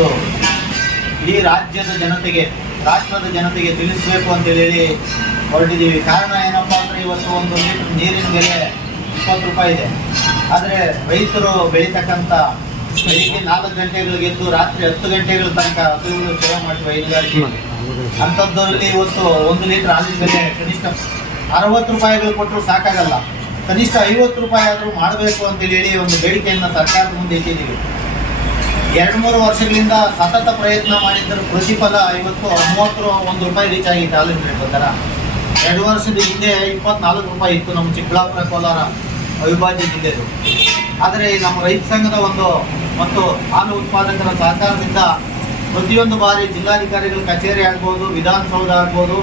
ಇವತ್ತು ಇಡೀ ರಾಜ್ಯದ ಜನತೆಗೆ, ರಾಷ್ಟ್ರದ ಜನತೆಗೆ ತಿಳಿಸಬೇಕು ಅಂತ ಹೇಳಿ ಹೊರಟಿದ್ದೀವಿ. ಕಾರಣ ಏನಪ್ಪಾ ಅಂದ್ರೆ ಇವತ್ತು ಒಂದು ಲೀಟರ್ ನೀರಿನ ಬೆಲೆ ಇಪ್ಪತ್ತು ರೂಪಾಯಿ ಇದೆ. ಆದರೆ ರೈತರು ಬೆಳೀತಕ್ಕಂಥ ಬೆಳಿಗ್ಗೆ ನಾಲ್ಕು ಗಂಟೆಗಳಿಗೆದ್ದು ರಾತ್ರಿ ಹತ್ತು ಗಂಟೆಗಳ ತನಕ ಹಸುಗಳು ಸೇವೆ ಮಾಡ್ತೀವಿ ಹೈನುಗಾರಿಕೆ. ಅಂಥದ್ದರಲ್ಲಿ ಇವತ್ತು ಒಂದು ಲೀಟರ್ ಹಾಲಿನ ಬೆಲೆ ಕನಿಷ್ಠ ಅರವತ್ತು ರೂಪಾಯಿಗಳು ಕೊಟ್ಟರು ಸಾಕಾಗಲ್ಲ. ಕನಿಷ್ಠ ಐವತ್ತು ರೂಪಾಯಿ ಆದರೂ ಮಾಡಬೇಕು ಅಂತ ಹೇಳಿ ಒಂದು ಬೇಡಿಕೆಯನ್ನು ಸರ್ಕಾರದ ಮುಂದೆ ಇಟ್ಟಿದ್ದೀವಿ. ಎರಡು ಮೂರು ವರ್ಷಗಳಿಂದ ಸತತ ಪ್ರಯತ್ನ ಮಾಡಿದ್ದರು. ಪ್ರತಿಫಲ ಇವತ್ತು ಮೂವತ್ತು, ಒಂದು ರೂಪಾಯಿ ರೀಚ್ ಆಗಿತ್ತು. ಹಾಲಿನ ದರ ಎರಡು ವರ್ಷದ ಹಿಂದೆ ಇಪ್ಪತ್ನಾಲ್ಕು ರೂಪಾಯಿ ಇತ್ತು ನಮ್ಮ ಚಿಕ್ಕಬಳ್ಳಾಪುರ, ಕೋಲಾರ ಅವಿಭಾಜ್ಯ ಜಿಲ್ಲೆದು. ಆದರೆ ನಮ್ಮ ರೈತ ಸಂಘದ ಒಂದು ಮತ್ತು ಹಾಲು ಉತ್ಪಾದಕರ ಸಹಕಾರದಿಂದ ಪ್ರತಿಯೊಂದು ಬಾರಿ ಜಿಲ್ಲಾಧಿಕಾರಿಗಳ ಕಚೇರಿ ಆಗ್ಬೋದು, ವಿಧಾನಸೌಧ ಆಗ್ಬೋದು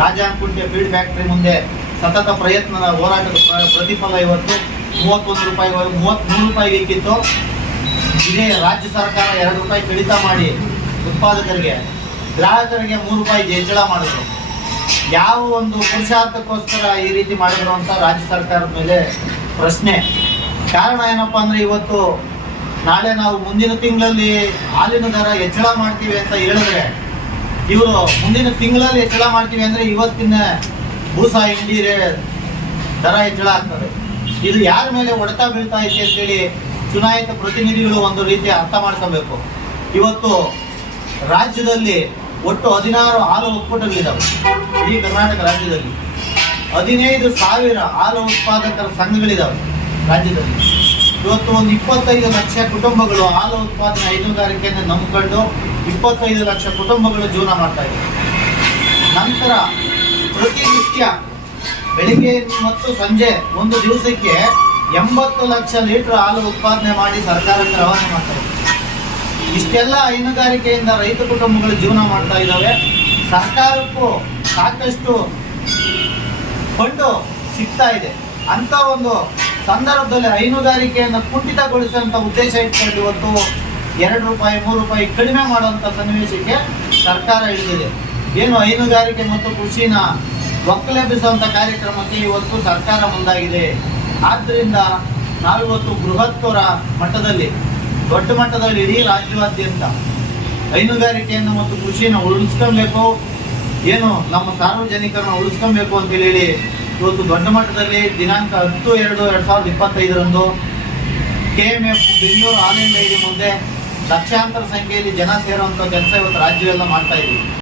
ರಾಜಾಂಕುಂಟೆ ಫೀಡ್ ಫ್ಯಾಕ್ಟ್ರಿ ಮುಂದೆ ಸತತ ಪ್ರಯತ್ನದ ಹೋರಾಟದ ಪ್ರತಿಫಲ ಇವತ್ತು. ಮೂವತ್ತೊಂದು ರೂಪಾಯಿ ಮೂವತ್ತ್ಮೂರು ರೂಪಾಯಿಗೆ ಇಕ್ಕಿತ್ತು ಇದೇ ರಾಜ್ಯ ಸರ್ಕಾರ ಎರಡು ರೂಪಾಯಿ ಕಡಿತ ಮಾಡಿ ಉತ್ಪಾದಕರಿಗೆ, ಗ್ರಾಹಕರಿಗೆ ಮೂರು ರೂಪಾಯಿ ಹೆಚ್ಚಳ ಮಾಡಿದ್ರು. ಯಾವ ಒಂದು ಪುರುಷಾರ್ಥಕ್ಕೋಸ್ಕರ ಈ ರೀತಿ ಮಾಡಿದ್ರು ಅಂತ ರಾಜ್ಯ ಸರ್ಕಾರದ ಮೇಲೆ ಪ್ರಶ್ನೆ. ಕಾರಣ ಏನಪ್ಪ ಅಂದ್ರೆ ಇವತ್ತು ನಾಳೆ ನಾವು ಮುಂದಿನ ತಿಂಗಳಲ್ಲಿ ಹಾಲಿನ ದರ ಹೆಚ್ಚಳ ಮಾಡ್ತೀವಿ ಅಂತ ಹೇಳಿದ್ರೆ, ಇವರು ಮುಂದಿನ ತಿಂಗಳಲ್ಲಿ ಹೆಚ್ಚಳ ಮಾಡ್ತೀವಿ ಅಂದ್ರೆ ಇವತ್ತಿನ ಭೂಸ ಹಿಂಡಿ ದರ ಹೆಚ್ಚಳ ಆಗ್ತದೆ. ಇದು ಯಾರ ಮೇಲೆ ಹೊಡೆತ ಬೀಳ್ತಾ ಇದೆ ಅಂತೇಳಿ ಚುನಾಯಿತ ಪ್ರತಿನಿಧಿಗಳು ಒಂದು ರೀತಿಯ ಅರ್ಥ ಮಾಡ್ಕೋಬೇಕು. ಇವತ್ತು ರಾಜ್ಯದಲ್ಲಿ ಒಟ್ಟು ಹದಿನಾರು ಹಾಲು ಒಕ್ಕೂಟಗಳಿದ್ದಾವೆ ಇಡೀ ಕರ್ನಾಟಕ ರಾಜ್ಯದಲ್ಲಿ. ಹದಿನೈದು ಸಾವಿರ ಹಾಲು ಉತ್ಪಾದಕರ ಸಂಘಗಳಿದ್ದಾವೆ ರಾಜ್ಯದಲ್ಲಿ. ಇವತ್ತು ಒಂದು ಇಪ್ಪತ್ತೈದು ಲಕ್ಷ ಕುಟುಂಬಗಳು ಹಾಲು ಉತ್ಪಾದನೆ ಹೈನುಗಾರಿಕೆಯನ್ನು ನಂಬಿಕೊಂಡು ಇಪ್ಪತ್ತೈದು ಲಕ್ಷ ಕುಟುಂಬಗಳು ಜೀವನ ಮಾಡ್ತಾ ಇದೆ ನಂತರ ಪ್ರತಿನಿತ್ಯ ಬೆಳಿಗ್ಗೆ ಮತ್ತು ಸಂಜೆ ಒಂದು ದಿವಸಕ್ಕೆ ಎಂಬತ್ತು ಲಕ್ಷ ಲೀಟರ್ ಹಾಲು ಉತ್ಪಾದನೆ ಮಾಡಿ ಸರ್ಕಾರಕ್ಕೆ ರವಾನೆ ಮಾಡ್ತಾರೆ. ಇಷ್ಟೆಲ್ಲ ಹೈನುಗಾರಿಕೆಯಿಂದ ರೈತ ಕುಟುಂಬಗಳು ಜೀವನ ಮಾಡ್ತಾ ಇದ್ದಾವೆ. ಸರ್ಕಾರಕ್ಕೂ ಸಾಕಷ್ಟು ಫಂಡು ಸಿಗ್ತಾ ಇದೆ. ಅಂತ ಒಂದು ಸಂದರ್ಭದಲ್ಲಿ ಹೈನುಗಾರಿಕೆಯನ್ನು ಕುಂಠಿತಗೊಳಿಸುವಂತ ಉದ್ದೇಶ ಇಟ್ಕೊಂಡು ಇವತ್ತು ಎರಡು ರೂಪಾಯಿ, ಮೂರು ರೂಪಾಯಿ ಕಡಿಮೆ ಮಾಡುವಂತ ಸನ್ನಿವೇಶಕ್ಕೆ ಸರ್ಕಾರ ಇಳಿದಿದೆ. ಏನು ಹೈನುಗಾರಿಕೆ ಮತ್ತು ಕೃಷಿನ ಒಕ್ಕಲೆಬ್ಬಿಸುವಂತ ಕಾರ್ಯಕ್ರಮಕ್ಕೆ ಇವತ್ತು ಸರ್ಕಾರ ಮುಂದಾಗಿದೆ. ಆದ್ದರಿಂದ ನಾವಿವತ್ತು ಬೃಹತ್ತರ ಮಟ್ಟದಲ್ಲಿ, ದೊಡ್ಡ ಮಟ್ಟದಲ್ಲಿ ಇಡೀ ರಾಜ್ಯವಾದ್ಯಂತ ಹೈನುಗಾರಿಕೆಯನ್ನು ಮತ್ತು ಕೃಷಿಯನ್ನು ಉಳಿಸ್ಕೊಬೇಕು ಏನು ನಮ್ಮ ಸಾರ್ವಜನಿಕರನ್ನು ಉಳಿಸ್ಕೊಬೇಕು ಅಂತ ಹೇಳಿ ಇವತ್ತು ದೊಡ್ಡ ಮಟ್ಟದಲ್ಲಿ ದಿನಾಂಕ ಹತ್ತು ಎರಡು ಎರಡು ಸಾವಿರದ ಇಪ್ಪತ್ತೈದರಂದು K M F Bengaluru online dairy ಮುಂದೆ ಲಕ್ಷಾಂತರ ಸಂಖ್ಯೆಯಲ್ಲಿ ಜನ ಸೇರುವಂಥ ಕೆಲಸ ಇವತ್ತು ರಾಜ್ಯವೆಲ್ಲ ಮಾಡ್ತಾ ಇದ್ದೀವಿ.